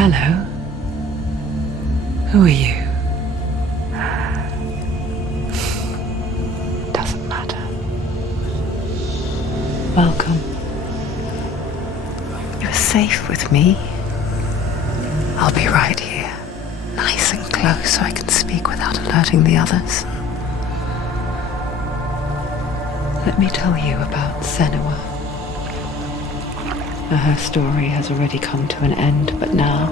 Hello. Who are you? Doesn't matter. Welcome. You're safe with me. I'll be right here, nice and close so I can speak without alerting the others. Let me tell you about Senua. Her story has already come to an end, but now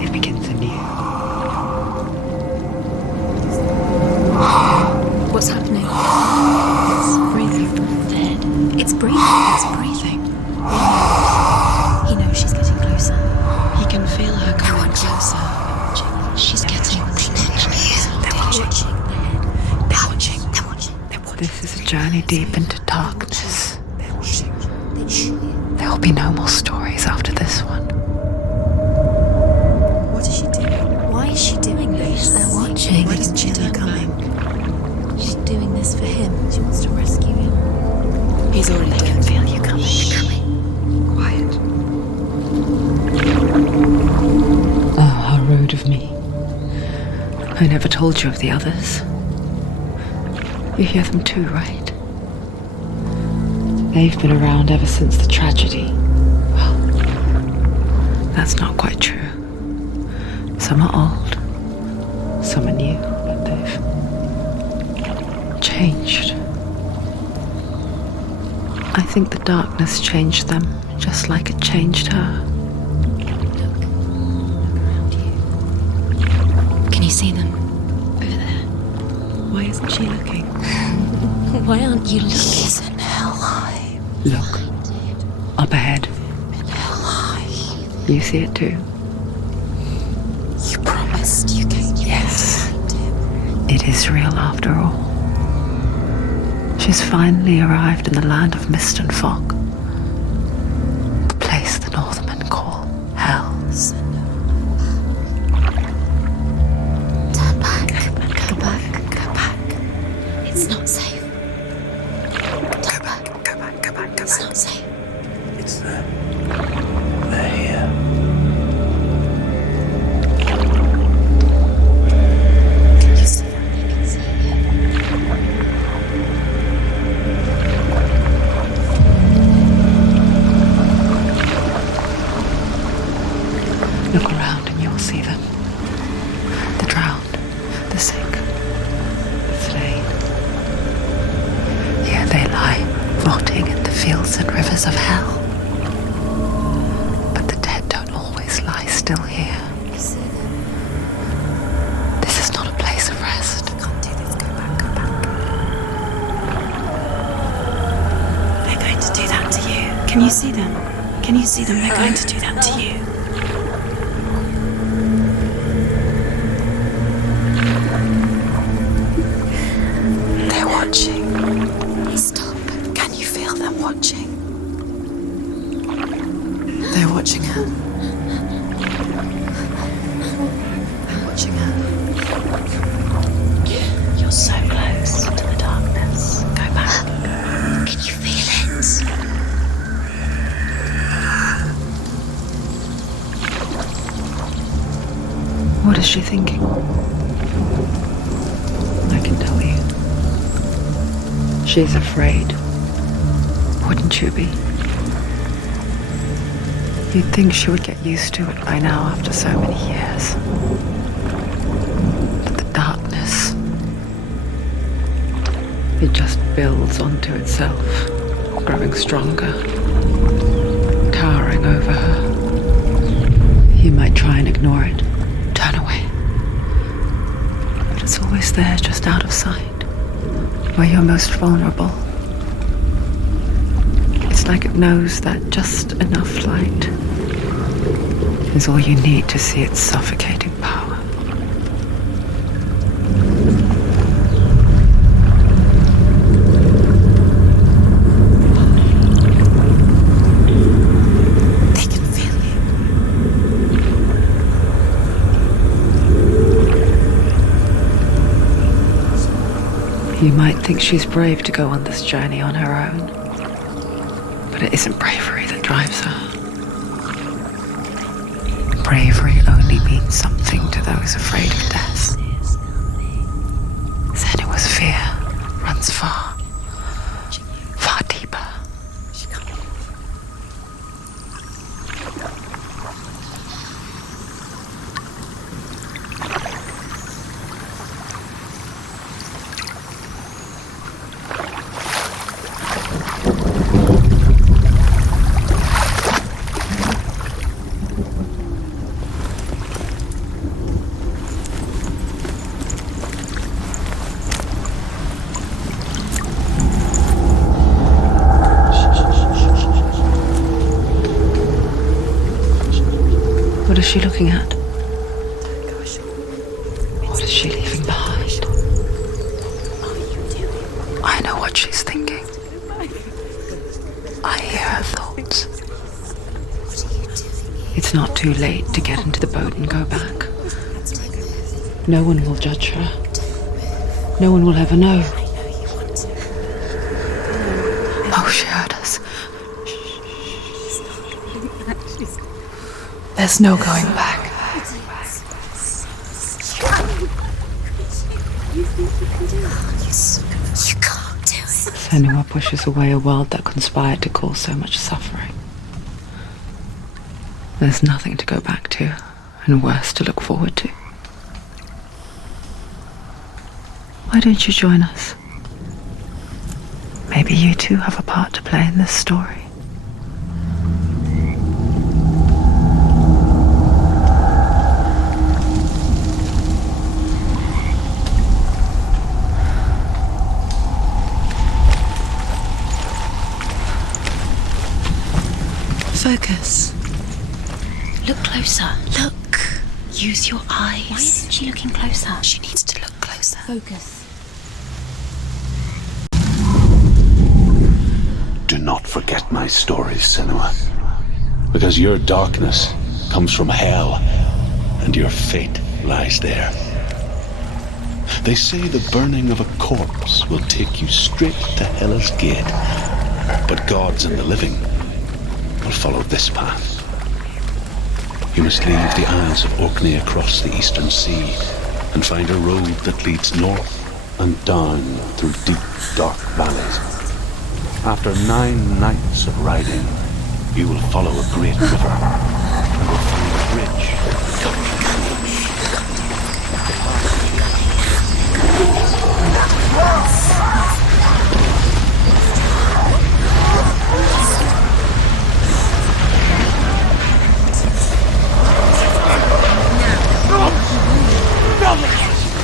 it begins anew. What's happening? It's breathing. Dead. It's breathing. It's breathing. He knows she's getting closer. He can feel her coming closer. She's getting closer. They're watching. They're watching. They're watching. This is a journey deep into darkness. There will be no more stories after this one. What is she doing? Why is she doing this? They're watching. Why doesn't she know coming? She's doing this for him. She wants to rescue him. He's already They can feel you coming. quiet. Oh, how rude of me. I never told you of the others. You hear them too, right? They've been around ever since the tragedy. Well, that's not quite true. Some are old, some are new, but they've changed. I think the darkness changed them, just like it changed her. Can you see them? Over there. Why isn't she looking? Why aren't you looking? He's in Helheim. Look, up ahead. In Helheim. You see it too? You promised you came. Yes. It is real after all. She's finally arrived in the land of mist and fog. The place the Northmen call Hell. Turn back. Go back. Go back. It's not safe. It's not safe. It's there. They're here. Can you see them? I can see you. Look around and you'll see them. The drowned, the sick, the slain. Here they lie, rotting in the fields and rivers of hell. But the dead don't always lie still here. You see them? This is not a place of rest. I can't do this. Go back. Go back. They're going to do that to you. Can you see them? Can you see them? They're going to do that to you. They're watching. Stop. Can you feel them watching? They're watching her. They're watching her. You're so close to the darkness. Go back. Can you feel it? What is she thinking? I can tell you. She's afraid. Wouldn't you be? You'd think she would get used to it by now after so many years. But the darkness, it just builds onto itself, growing stronger, towering over her. You might try and ignore it, turn away. But it's always there, just out of sight, where you're most vulnerable. It's like it knows that just enough light is all you need to see its suffocating power. They can feel you. You might think she's brave to go on this journey on her own, but it isn't bravery that drives her. bravery only means something to those afraid of death. Senua's fear runs far, far deeper. What is she looking at? What is she leaving behind? I know what she's thinking. I hear her thoughts. It's not too late to get into the boat and go back. No one will judge her. No one will ever know. Oh, she heard us. There's no going back. You can't do it. Senua pushes away a world that conspired to cause so much suffering. There's nothing to go back to, and worse to look forward to. Why don't you join us? Maybe you too have a part to play in this story. Focus. Look closer. Look. Use your eyes. Why isn't she looking closer? She needs to look closer. Focus. Do not forget my stories, Senua. Because your darkness comes from hell, and your fate lies there. They say the burning of a corpse will take you straight to Hela's gate. But gods and the living will follow this path. You must leave the Isles of Orkney across the eastern sea and find a road that leads north and down through deep, dark valleys. After 9 nights of riding, you will follow a great river and will find a bridge that comes from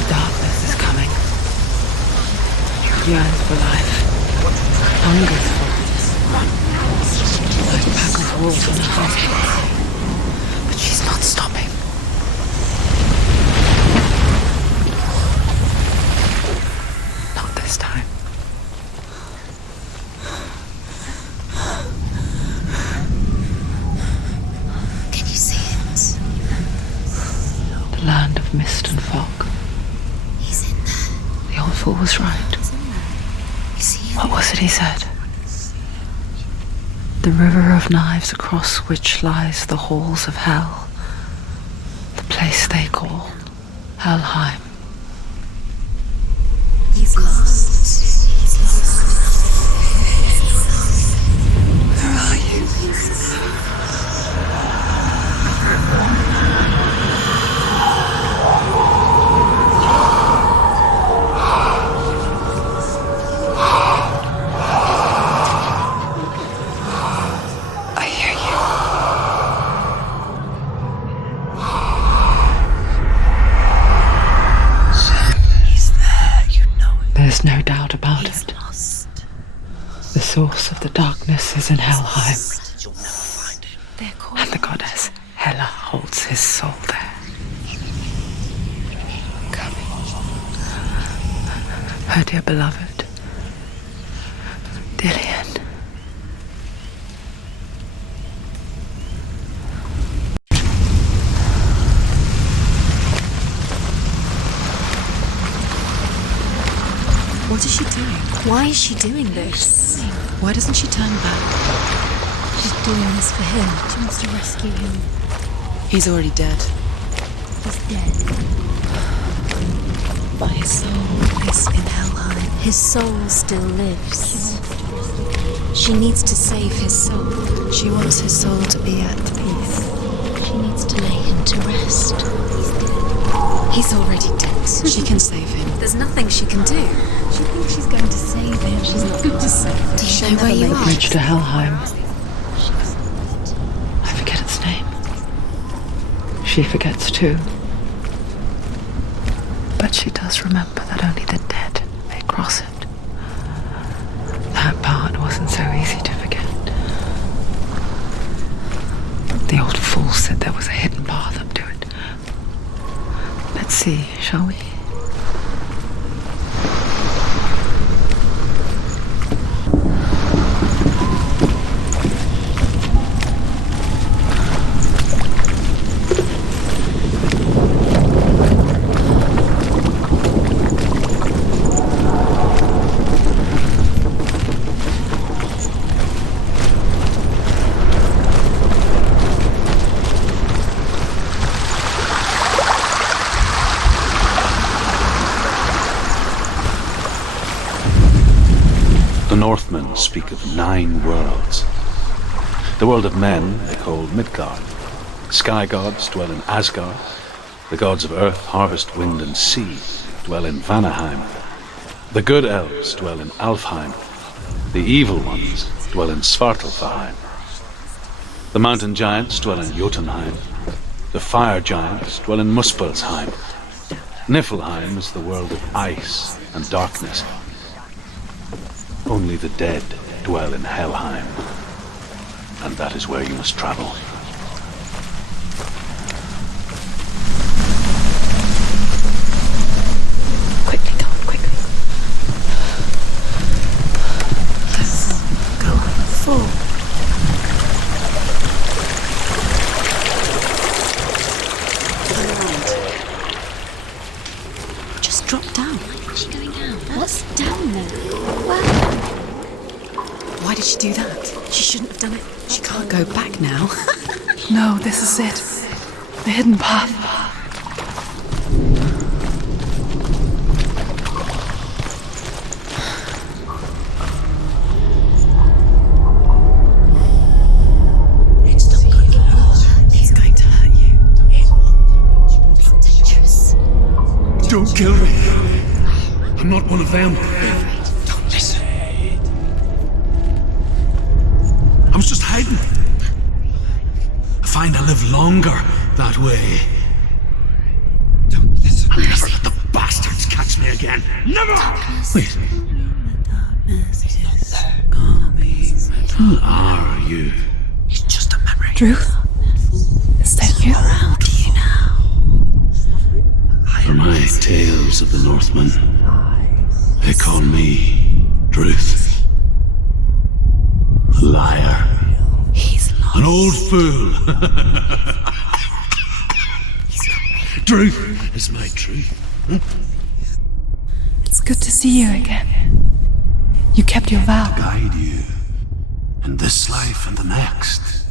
Darkness is coming. Yearns for life. Hungers for it. Like Packle's wolves on a hunt. But she's not stopping. Not this time. Can you see it? The land of mist and fog. He's in there. The old fool was right. You see him? What was it he said? The river of knives across which lies the halls of hell. The place they call Helheim. He's lost. He's lost. Where are you? I hear you. He's there, you know it. There's no doubt about He's it. lost. The source of the darkness is in Helheim, You'll never find him. They're calling. and the goddess Hela holds his soul there. Coming. Her dear beloved, Dillian. What is she doing? Why is she doing this? Why doesn't she turn back? She's doing this for him. She wants to rescue him. He's already dead. He's dead. But his soul is in Helheim. His soul still lives. She needs to save his soul. She wants his soul to be at peace. She needs to lay him to rest. He's already dead. She can save him. There's nothing she can do. She thinks she's going to save him. She's not going to save him. Do you know where you are? Bridge to Helheim. I forget its name. She forgets too. But she does remember that only the dead may cross it. That part wasn't so easy to forget. The old fool said there was a hidden path up to it. Let's see, shall we? The Northmen speak of 9 worlds. The world of men they call Midgard. Sky gods dwell in Asgard. The gods of earth, harvest, wind and sea dwell in Vanaheim. The good elves dwell in Alfheim. The evil ones dwell in Svartalfheim. The mountain giants dwell in Jotunheim. The fire giants dwell in Muspelheim. Niflheim is the world of ice and darkness. Only the dead dwell in Helheim, and that is where you must travel. Quickly, go, quickly. Yes, go forward. Just drop down. Where's she going down? What's down there? Why did she do that? She shouldn't have done it. She can't go back now. No, this is it. The hidden path. It's not good. It's going to hurt you. It's dangerous. Don't kill me. I'm not one of them. Don't listen. I was just hiding. I find I live longer that way. Don't listen. I'll never let the bastards catch me again. Never! Wait. Who are you? It's just a memory. Druth? Is that you? How do you now? For my tales of the Northmen, they call me Druth. A liar. He's lost. An old fool. Truth is my truth. It's good to see you again. You kept your vow. Guide you in this life and the next.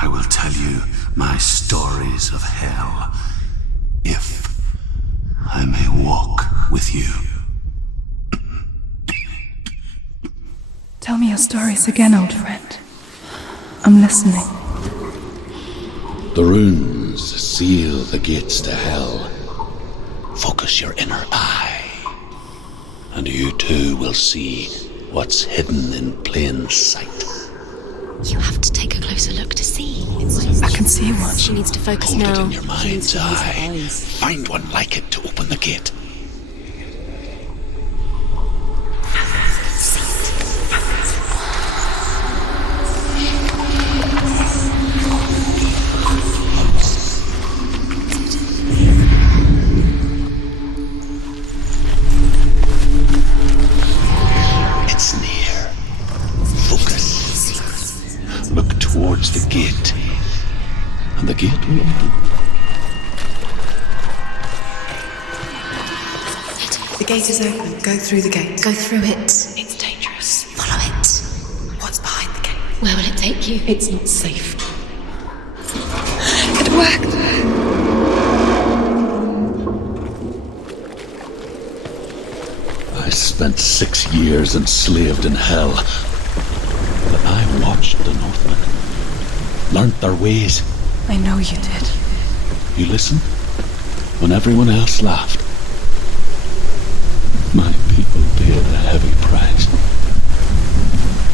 I will tell you my stories of hell, if I may walk with you. Tell me your stories again, old friend. I'm listening. The runes seal the gates to hell. Focus your inner eye, and you too will see what's hidden in plain sight. You have to take a closer look to see. I can see one. She needs to focus Hold now. it in your mind's eye. Find one like it to open the gate. It's near. Focus. Look towards the gate, and the gate will open. The gate is open. Go through the gate. Go through it. It's dangerous. Follow it. What's behind the gate? Where will it take you? It's not safe. worked. I spent 6 years enslaved in hell. But I watched the Northmen. Learnt their ways. I know you did. You listened when everyone else laughed. My people paid a heavy price.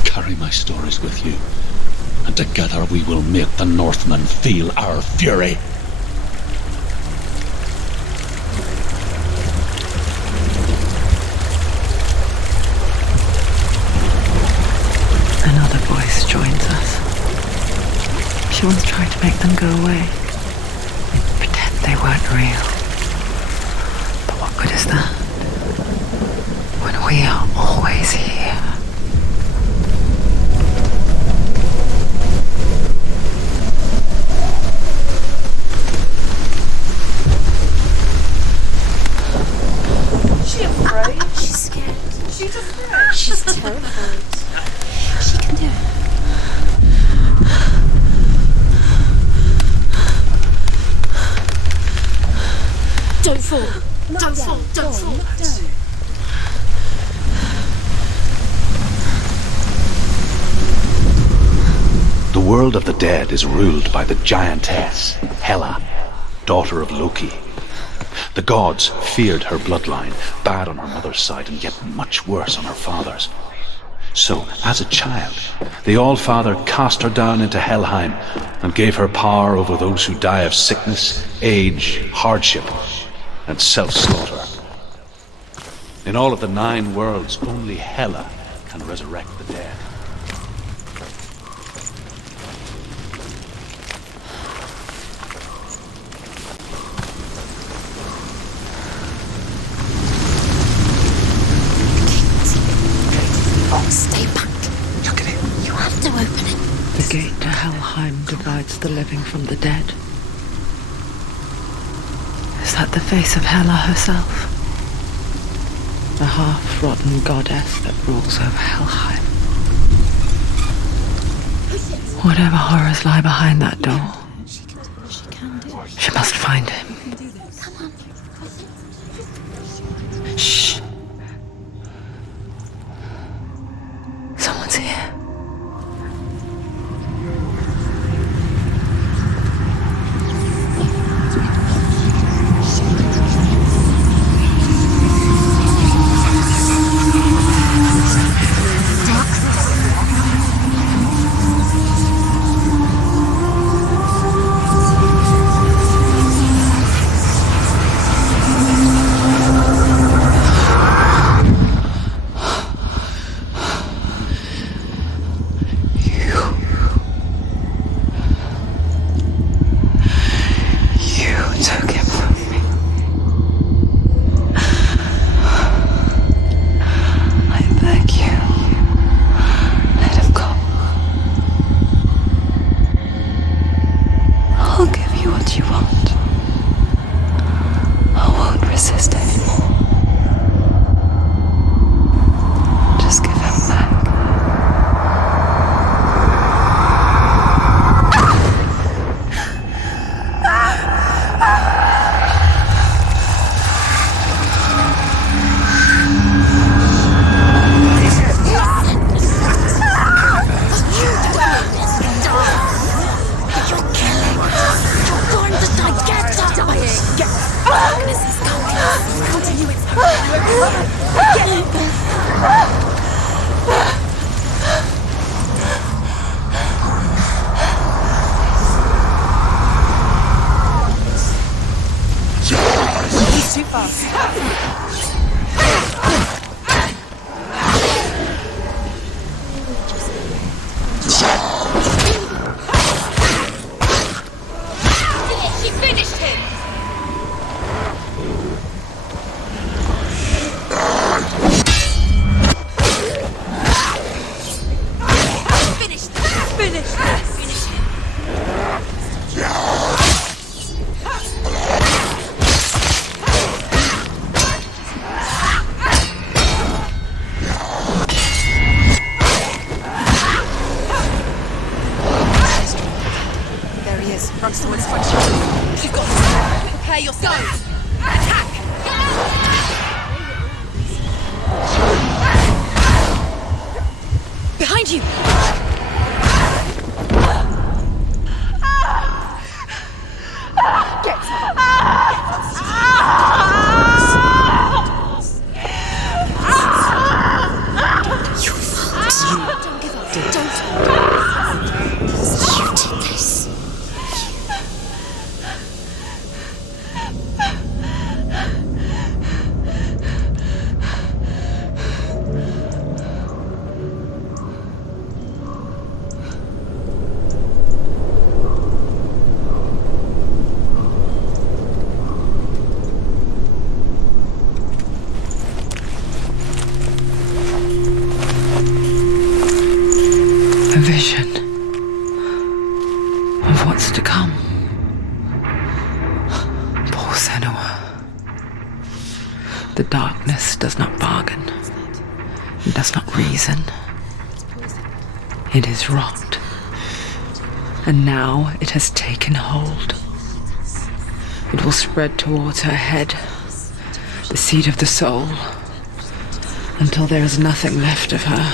Carry my stories with you, and together we will make the Northmen feel our fury. Another voice joins us. She once tried to make them go away. Pretend they weren't real. But what good is that? When we are always here. Is she afraid? She's scared. She's afraid. She's terrified. She can do it. Don't fall. Don't fall. Don't fall. The world of the dead is ruled by the giantess, Hela, daughter of Loki. The gods feared her bloodline, bad on her mother's side and yet much worse on her father's. So, as a child, the All-Father cast her down into Helheim and gave her power over those who die of sickness, age, hardship, and self-slaughter. In all of the 9 worlds, only Hela can resurrect the dead. Stay back. Look at it. You have to open it. The gate to Helheim divides the living from the dead. Is that the face of Hela herself? The half-rotten goddess that rules over Helheim. Whatever horrors lie behind that door, she must find him. Shh. Someone's here. Close. Run towards front shoulder. She's got this. Prepare yourself. Attack! Behind you! Get you fault. Don't give up. Don't. You did this. A vision of what's to come. Poor Senua. The darkness does not bargain. It does not reason. It is wrought. And now it has taken hold. It will spread towards her head, the seat of the soul, until there is nothing left of her.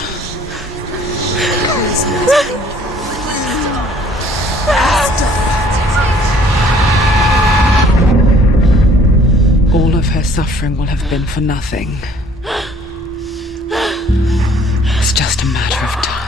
All of her suffering will have been for nothing. It's just a matter of time.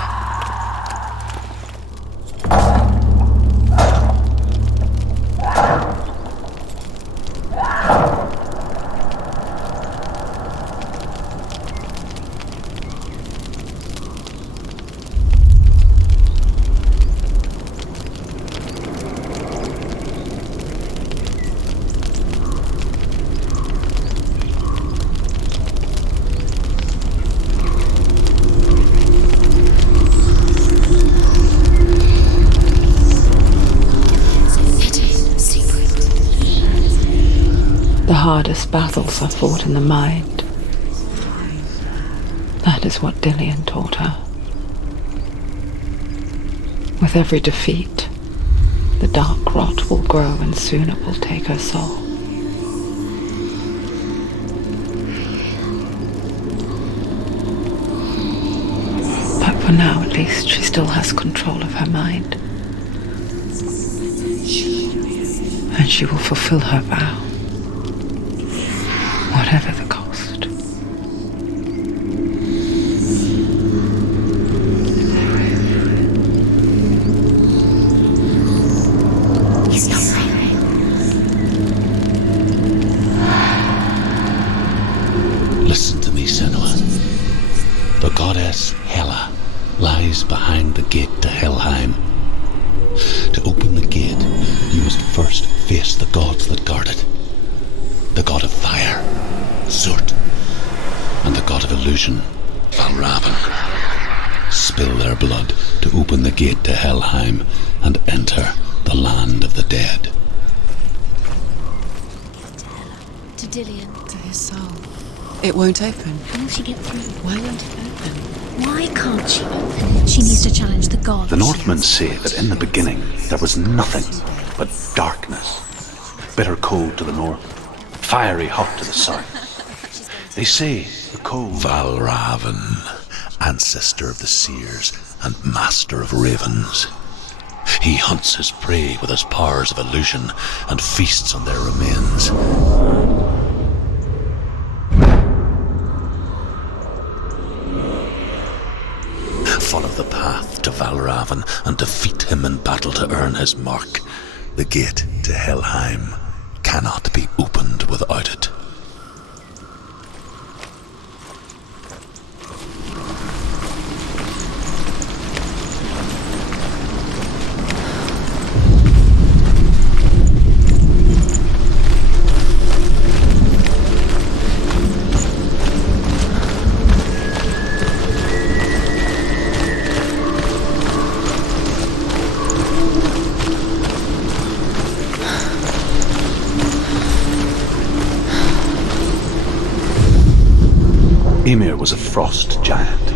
The hardest battles are fought in the mind. That is what Dillian taught her. With every defeat, the dark rot will grow and soon it will take her soul. But for now, at least, she still has control of her mind. And she will fulfill her vow. Whatever the cost. He's not right. Listen to me, Senua. The goddess Hela lies behind the gate to Helheim. To open the gate, you must first face the gods that guard it. The god of fire, Zurt, and the god of illusion, Valravan. Spill their blood to open the gate to Helheim and enter the land of the dead. To Dillian. To his soul. It won't open. How will she get through? Why won't it open? Why can't she open? She needs to challenge the gods. The Northmen say that in the beginning there was nothing but darkness. Bitter cold to the north, fiery hot to the south. They say the cold... Valravan, ancestor of the seers and master of ravens. He hunts his prey with his powers of illusion and feasts on their remains. Follow the path to Valravan and defeat him in battle to earn his mark. The gate to Helheim cannot be opened without it. Ymir was a frost giant,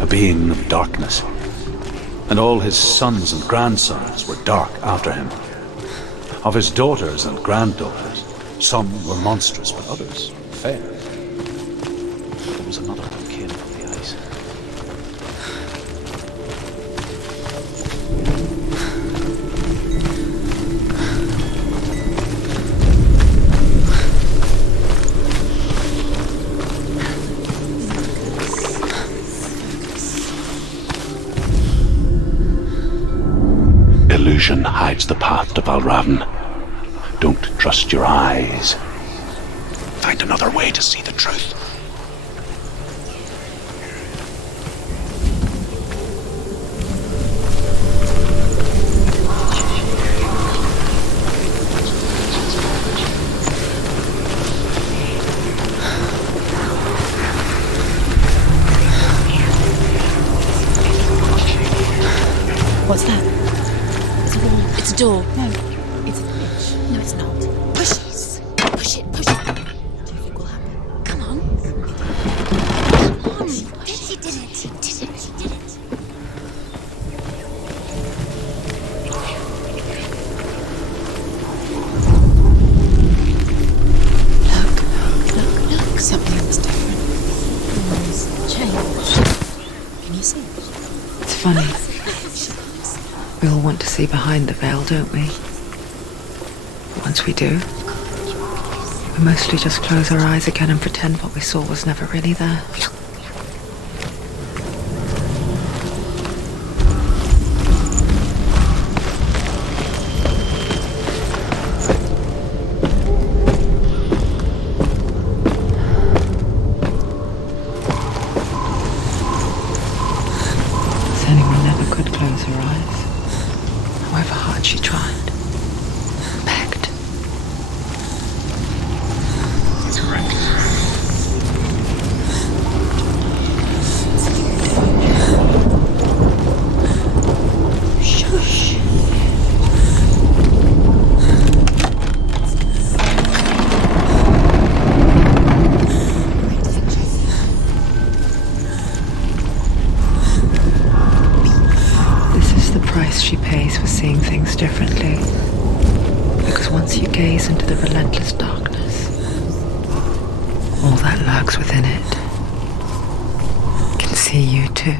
a being of darkness. and all his sons and grandsons were dark after him. Of his daughters and granddaughters, some were monstrous, but others fair. There was another who came from the ice. Illusion hides the path to Valravn. Don't trust your eyes. Find another way to see the truth. What's that? It's a wall. It's a door. No, it's a bitch. No, it's not. Push it. Push it. Push it. Do you think will happen? Come on. Come on. She did it. She did it. She did it. Look. Something's different. Things changed. Can you see it? It's funny. We all want to see behind the veil, don't we? Once we do, we mostly just close our eyes again and pretend what we saw was never really there. Senua never could close her eyes. However hard she tried, begged. Shush. This is the price she pays for seeing things differently. Because once you gaze into the relentless darkness, all that lurks within it can see you too.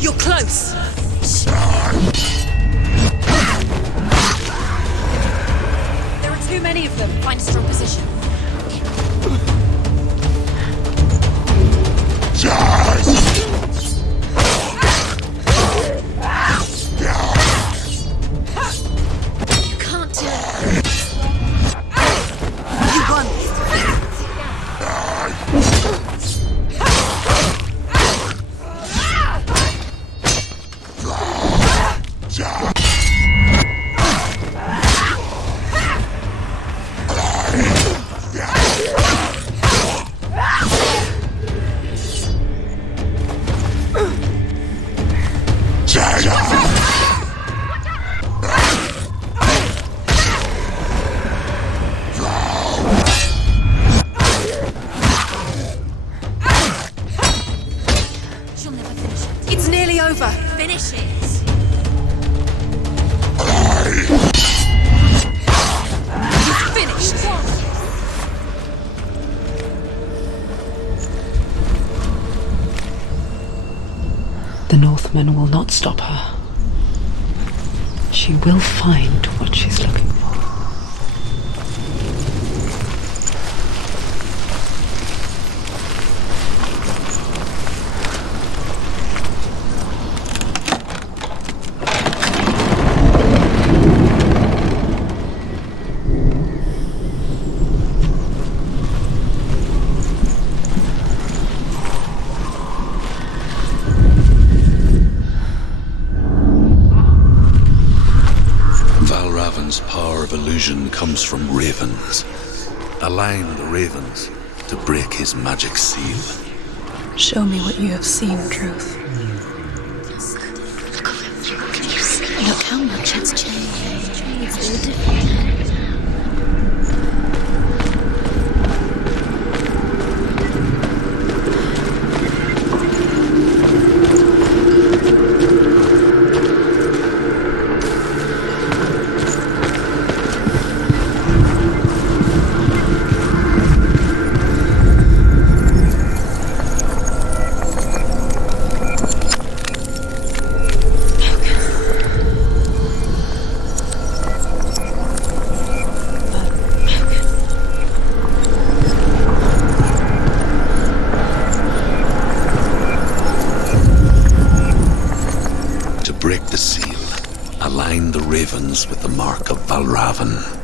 You're close. There are too many of them. Find a strong position. You can't do it. You won. She'll never finish it. It's nearly over. Finish it. It's finished. The Northmen will not stop her. She will find what she's looking for. illusion comes from ravens. Align the ravens to break his magic seal. Show me what you have seen, Truth. Look how much it's changed. It's all different. With the mark of Valravan.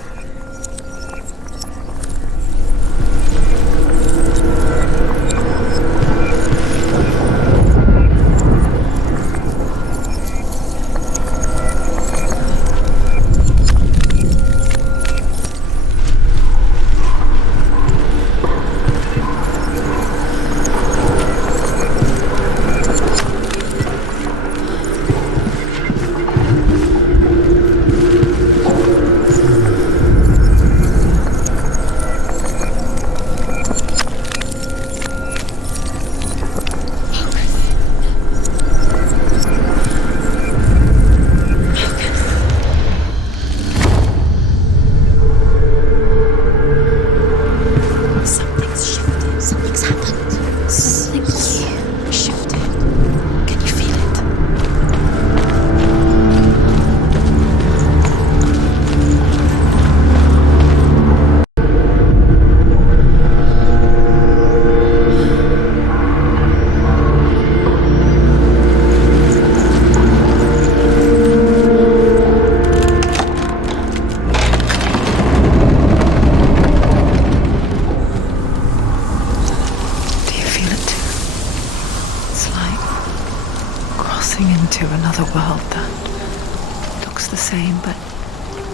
Into another world that looks the same but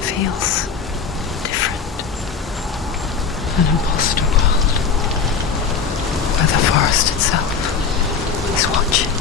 feels different. An imposter world where the forest itself is watching.